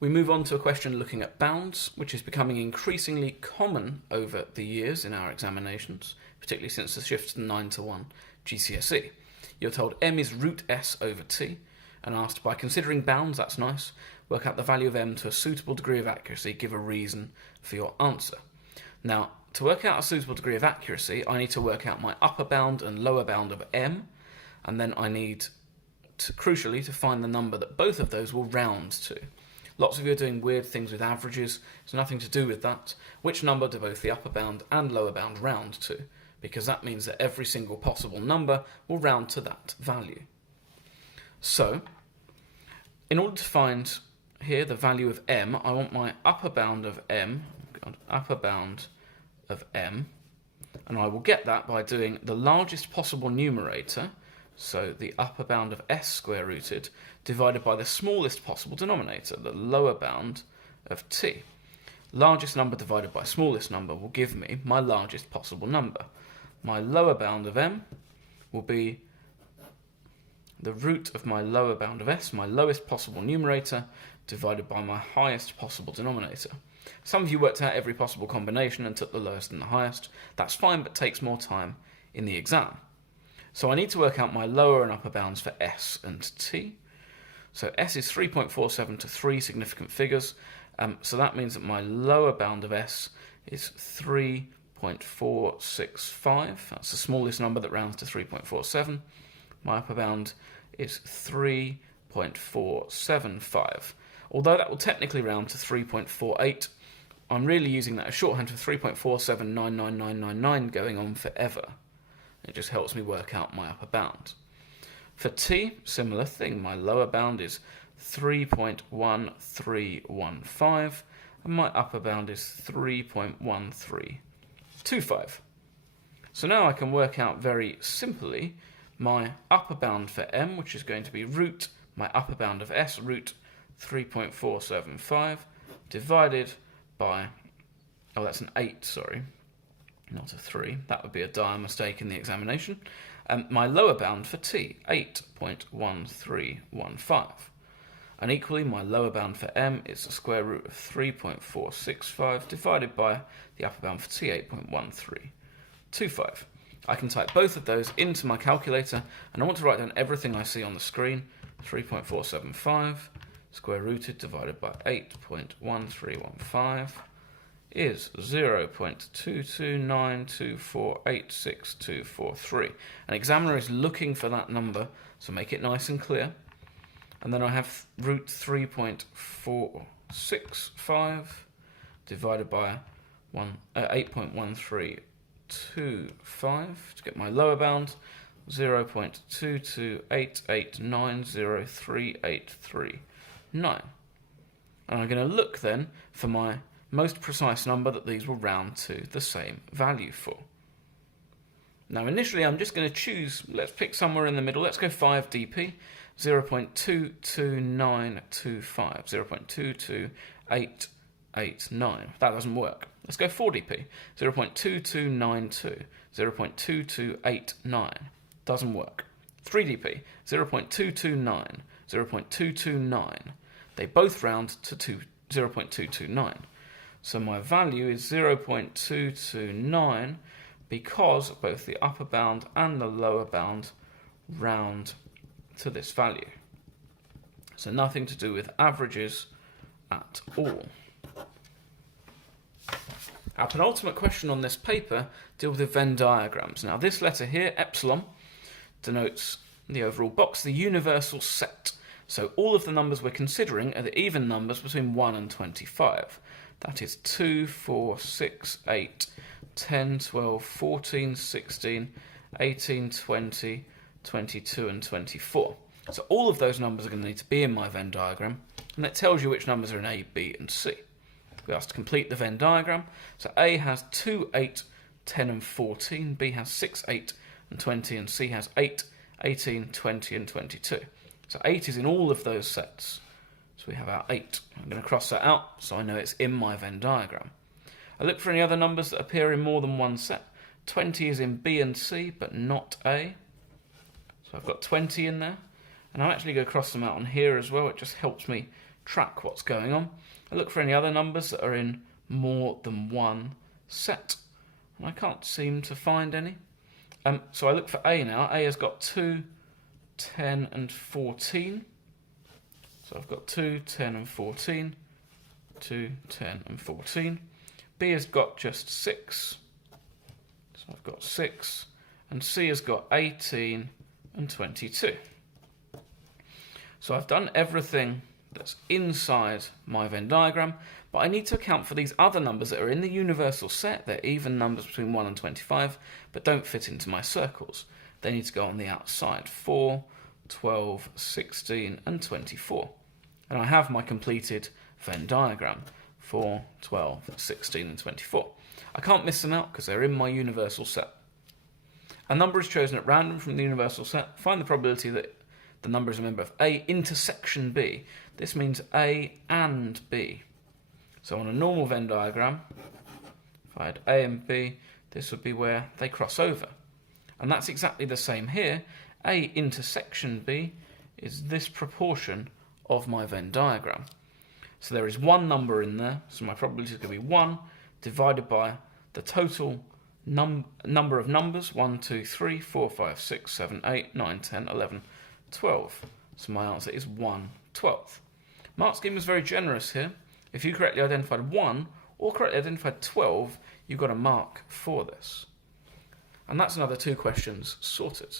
We move on to a question looking at bounds, which is becoming increasingly common over the years in our examinations, particularly since the shift to 9 to 1 GCSE. You're told m is root s over t, and asked, by considering bounds, that's nice, work out the value of m to a suitable degree of accuracy, give a reason for your answer. Now, to work out a suitable degree of accuracy, I need to work out my upper bound and lower bound of m, and then I need, crucially, to find the number that both of those will round to. Lots of you are doing weird things with averages. It's nothing to do with that. Which number do both the upper bound and lower bound round to? Because that means that every single possible number will round to that value. So, in order to find here the value of m, I want my upper bound of m, and I will get that by doing the largest possible numerator, so the upper bound of s square rooted, divided by the smallest possible denominator, the lower bound of t. Largest number divided by smallest number will give me my largest possible number. My lower bound of m will be the root of my lower bound of s, my lowest possible numerator, divided by my highest possible denominator. Some of you worked out every possible combination and took the lowest and the highest. That's fine, but takes more time in the exam. So I need to work out my lower and upper bounds for s and t. So s is 3.47 to 3 significant figures. So that means that my lower bound of s is 3.465. That's the smallest number that rounds to 3.47. My upper bound is 3.475. Although that will technically round to 3.48, I'm really using that as shorthand for 3.4799999 going on forever. It just helps me work out my upper bound. For t, similar thing. My lower bound is 3.1315 and my upper bound is 3.1325. So now I can work out very simply my upper bound for m, which is going to be root my upper bound of s, root 3.475, divided by, oh, that's an 8, sorry, not a 3. That would be a dire mistake in the examination. My lower bound for t, 8.1315. And equally, my lower bound for m is the square root of 3.465 divided by the upper bound for t, 8.1325. I can type both of those into my calculator, and I want to write down everything I see on the screen. 3.475 square rooted divided by 8.1315 is 0.229248623. An examiner is looking for that number, so make it nice and clear. And then I have root 3.465 divided by 8.1325 to get my lower bound, 0.22889038339. And I'm going to look then for my most precise number that these will round to the same value for. Now initially I'm just going to choose, let's pick somewhere in the middle, let's go 5 dp, 0.22925, 0.22889. That doesn't work. Let's go 4 dp, 0.2292, 0.2289. Doesn't work. 3 dp, 0.229, 0.229. They both round to 0.229. So my value is 0.229 because both the upper bound and the lower bound round to this value. So nothing to do with averages at all. Our penultimate question on this paper deals with Venn diagrams. Now this letter here, epsilon, denotes the overall box, the universal set. So all of the numbers we're considering are the even numbers between 1 and 25. That is 2, 4, 6, 8, 10, 12, 14, 16, 18, 20, 22 and 24. So all of those numbers are going to need to be in my Venn diagram, and that tells you which numbers are in A, B and C. We asked to complete the Venn diagram. So A has 2, 8, 10 and 14, B has 6, 8 and 20, and C has 8, 18, 20 and 22. So 8 is in all of those sets. So we have our 8. I'm going to cross that out so I know it's in my Venn diagram. I look for any other numbers that appear in more than one set. 20 is in B and C, but not A. So I've got 20 in there. And I'm actually going to cross them out on here as well. It just helps me track what's going on. I look for any other numbers that are in more than one set, and I can't seem to find any. So I look for A now. A has got 2, 10 and 14. So I've got 2, 10 and 14, 2, 10 and 14. B has got just 6, so I've got 6, and C has got 18 and 22. So I've done everything that's inside my Venn diagram, but I need to account for these other numbers that are in the universal set. They're even numbers between 1 and 25, but don't fit into my circles. They need to go on the outside. 4, 12, 16 and 24. And I have my completed Venn diagram. 4, 12, 16 and 24. I can't miss them out because they're in my universal set. A number is chosen at random from the universal set. Find the probability that the number is a member of A intersection B. This means A and B. So on a normal Venn diagram, if I had A and B, this would be where they cross over. And that's exactly the same here. A intersection B is this proportion of my Venn diagram. So there is one number in there, so my probability is going to be 1 divided by the total number of numbers, 1, 2, 3, 4, 5, 6, 7, 8, 9, 10, 11, 12. So my answer is 1/12. Mark scheme was very generous here. If you correctly identified 1 or correctly identified 12, you've got a mark for this. And that's another 2 questions sorted.